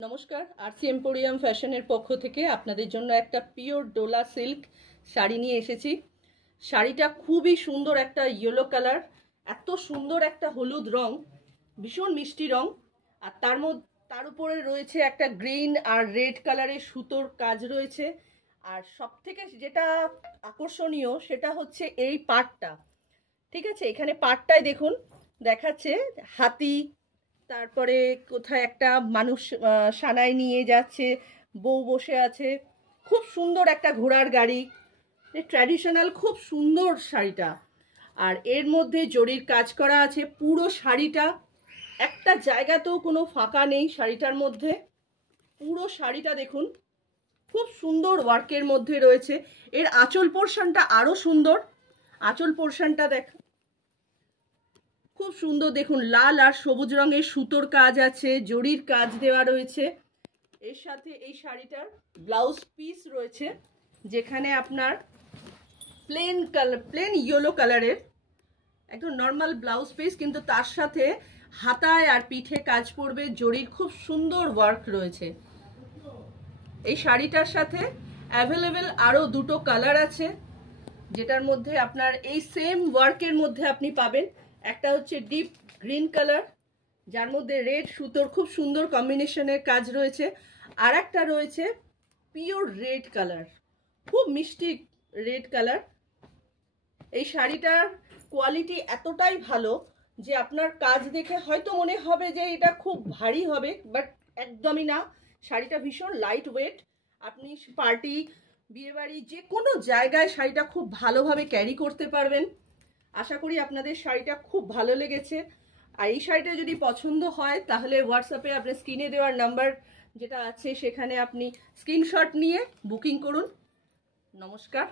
নমস্কার, RC emporium ফ্যাশনের পক্ষ থেকে আপনাদের জন্য একটা পিওর ডোলা সিল্ক শাড়ি নিয়ে এসেছি। শাড়িটা খুবই সুন্দর, একটা ইয়েলো কালার, এত সুন্দর একটা হলুদ রং, ভীষণ মিষ্টি রং। আর তার উপরে রয়েছে একটা গ্রিন আর রেড কালারের সুতোর কাজ রয়েছে। আর সব থেকে যেটা আকর্ষণীয় সেটা হচ্ছে এই পাড়টা। ঠিক আছে, এখানে পাড়টায় দেখুন দেখাচ্ছে হাতি, তারপরে কোথায় একটা মানুষ সানাই নিয়ে যাচ্ছে, বউ বসে আছে, খুব সুন্দর একটা ঘোড়ার গাড়ি, ট্র্যাডিশনাল, খুব সুন্দর শাড়িটা। আর এর মধ্যে জরির কাজ করা আছে পুরো শাড়িটা, একটা জায়গাতেও কোনো ফাঁকা নেই শাড়িটার মধ্যে। পুরো শাড়িটা দেখুন খুব সুন্দর ওয়ার্কের মধ্যে রয়েছে। এর আঁচল পোর্শনটা আরও সুন্দর, আঁচল পোর্শনটা খুব সুন্দর, দেখুন লাল আর সবুজ রঙের সুতোর কাজ আছে, জরির কাজ দেওয়া রয়েছে। এর সাথে এই শাড়িটার ব্লাউজ পিস রয়েছে, যেখানে আপনার প্লেন ইয়েলো কালারের একদম নর্মাল ব্লাউজ পিস, কিন্তু তার সাথে হাতায় আর পিঠে কাজ পড়বে, জরির খুব সুন্দর ওয়ার্ক রয়েছে। এই শাড়িটার সাথে অ্যাভেলেবেল আরও দুটো কালার আছে, যেটার মধ্যে আপনার এই সেম ওয়ার্কের মধ্যে আপনি পাবেন। একটা হচ্ছে ডিপ গ্রিন কালার, যার মধ্যে রেড সুতোর খুব সুন্দর কম্বিনেশনের কাজ রয়েছে। আর একটা রয়েছে পিওর রেড কালার, খুব মিষ্টি রেড কালার। এই শাড়িটার কোয়ালিটি এতটাই ভালো যে আপনার কাজ দেখে হয়তো মনে হবে যে এটা খুব ভারী হবে, বাট একদমই না। শাড়িটা ভীষণ লাইট ওয়েট, আপনি পার্টি, বিয়েবাড়ি, যে কোনো জায়গায় শাড়িটা খুব ভালোভাবে ক্যারি করতে পারবেন। আশা করি আপনাদের শাড়িটা খুব ভালো লেগেছে। আর এই শাড়িটা যদি পছন্দ হয় তাহলে হোয়াটসঅ্যাপে আপনার স্ক্রিনে দেওয়ার নাম্বার যেটা আছে সেখানে আপনি স্ক্রিনশট নিয়ে বুকিং করুন। নমস্কার।